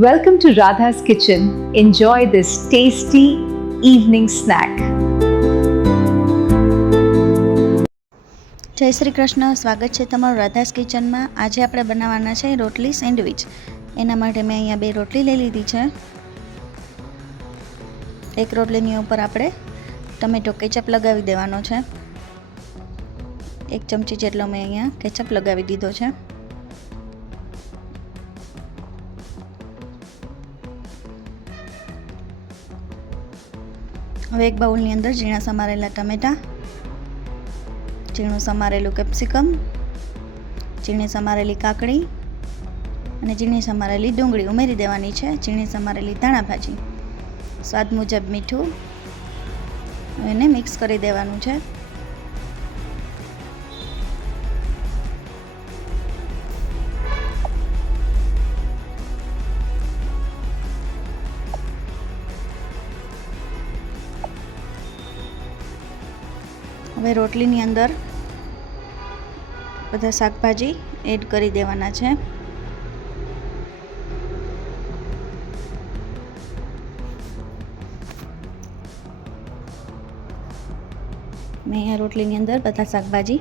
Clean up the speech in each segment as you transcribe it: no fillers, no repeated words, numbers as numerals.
Welcome to Radha's Kitchen. Enjoy this tasty evening snack. જય શ્રી કૃષ્ણ. સ્વાગત છે તમારું રાધાસ કિચનમાં. આજે આપણે બનાવવાના છે રોટલી સેન્ડવિચ. એના માટે મેં અહીંયા 2 રોટલી લઈ લીધી છે. એક રોટલીની ઉપર આપણે ટમેટો કેચઅપ લગાવી દેવાનો છે. 1 ચમચી જેટલો મેં અહીંયા કેચઅપ લગાવી દીધો છે. હવે એક બાઉલની અંદર ઝીણા સમારેલા ટમેટા, ઝીણું સમારેલું કેપ્સિકમ, ઝીણી સમારેલી કાકડી અને ઝીણી સમારેલી ડુંગળી ઉમેરી દેવાની છે. ઝીણી સમારેલી ધાણા ભાજી, સ્વાદ મુજબ મીઠું, એને મિક્સ કરી દેવાનું છે. હવે રોટલીની અંદર બધા શાકભાજી એડ કરી દેવાના છે. મેં અહીંયા રોટલીની અંદર બધા શાકભાજી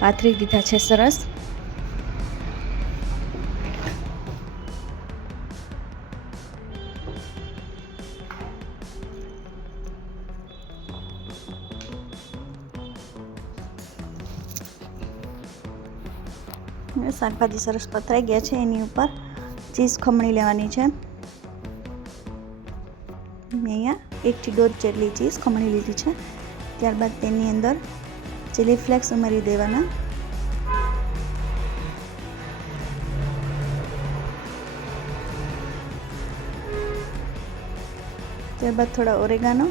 પાથરી દીધા છે સરસ. શાકભાજી સરસ પથરાઈ ગયા છે. એની ઉપર ચીઝ ખમણી લેવાની છે. મેં અહીંયા 1 થી 1.5 જેટલી ચીઝ ખમણી લીધી છે. ત્યારબાદ તેની અંદર ચીલી ફ્લેક્સ ઉમેરી દેવાના. ત્યારબાદ થોડા ઓરેગાનો,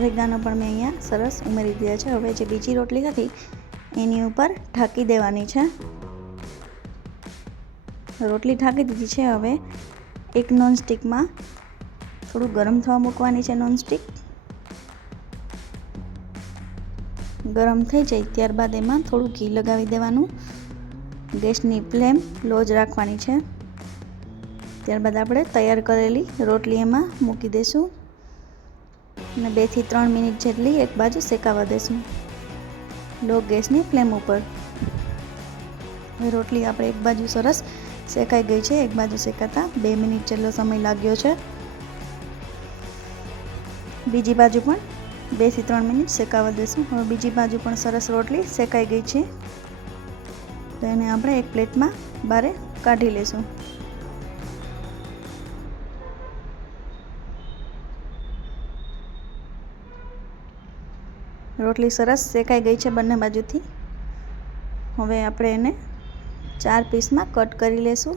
ઓરેગાનો પણ મેં અહીંયા સરસ ઉમેરી દીધા છે. હવે જે બીજી રોટલી હતી એની ઉપર ઢાંકી દેવાની છે. રોટલી ઢાંકી દીધી છે. હવે એક નોનસ્ટિકમાં થોડું ગરમ થવા મૂકવાની છે. નોનસ્ટિક ગરમ થઈ જાય ત્યારબાદ એમાં થોડું ઘી લગાવી દેવાનું. ગેસની ફ્લેમ લો જ રાખવાની છે. ત્યારબાદ આપણે તૈયાર કરેલી રોટલી એમાં મૂકી દઈશું અને 2 થી 3 મિનિટ જેટલી એક બાજુ શેકાવા દેશું લો ગેસની ફ્લેમ ઉપર. હવે રોટલી આપણે એક બાજુ સરસ શેકાઈ ગઈ છે. એક બાજુ શેકાતા 2 મિનિટ જેટલો સમય લાગ્યો છે. બીજી બાજુ પણ 2 થી 3 મિનિટ શેકાવા દેશું. હવે બીજી બાજુ પણ સરસ રોટલી શેકાઈ ગઈ છે. તો એને આપણે એક પ્લેટમાં બહાર કાઢી લઈશું. રોટલી સરસ શેકાઈ ગઈ છે બંને બાજુથી. હવે આપણે એને 4 પીસમાં કટ કરી લઈશું.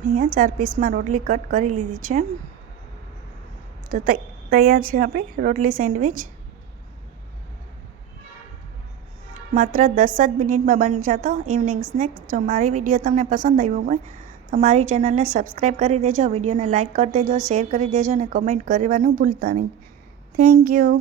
અહીંયા 4 પીસમાં રોટલી કટ કરી લીધી છે. તો તૈયાર છે આપણી રોટલી સેન્ડવિચ. માત્ર 10 જ મિનિટમાં બની જતો ઇવનિંગ સ્નેક. જો મારી વિડીયો તમને પસંદ આવ્યો હોય તો મારી ચેનલને સબસ્ક્રાઈબ કરી દેજો, વિડીયોને લાઇક કરી દેજો, શેર કરી દેજો અને કમેન્ટ કરવાનું ભૂલતા નહીં. Thank you.